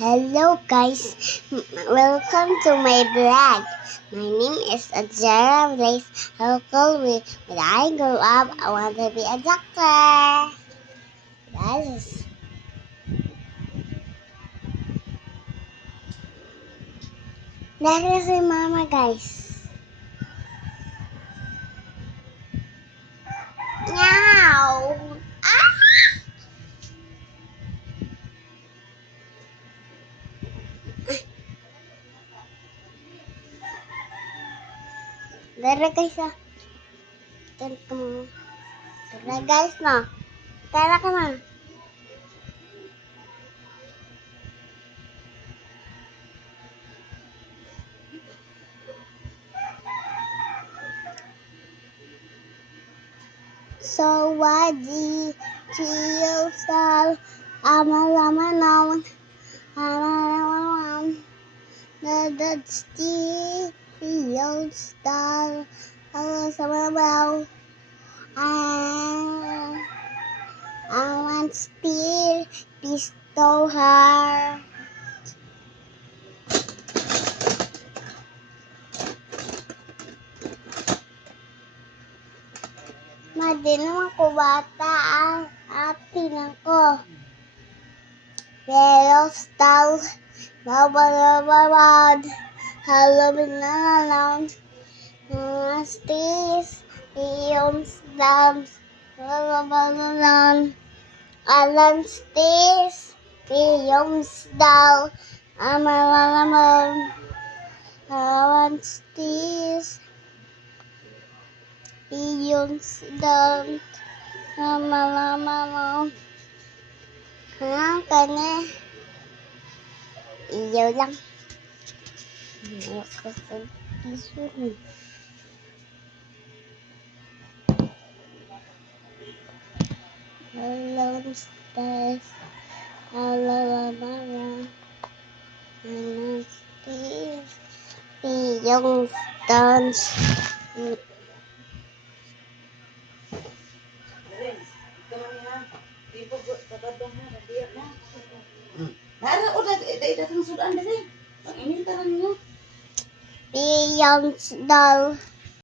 Hello guys, welcome to my vlog. My name is Ajara Blaze. How cool when I grow up, I want to be a doctor. Guys, that is my mama guys. Meow. Ah! Dara guys ah. Tara ka mo. Dara guys no. Tara ka na. So what the chill sal amalama naman amalama the chill sal amalama I want still pistol her. Madi naman ko bata ang atin ako. Pero style, babad, Halloween na lang. Stis, yung stamps, babad, Alan stis, yung style, amalamam, Alan stis, yung style, amalamam. Kanya iyo lang. Ayoko sa piso rin. Alam stress. Alam. Alam stress. Iyong dance. Iyong dance.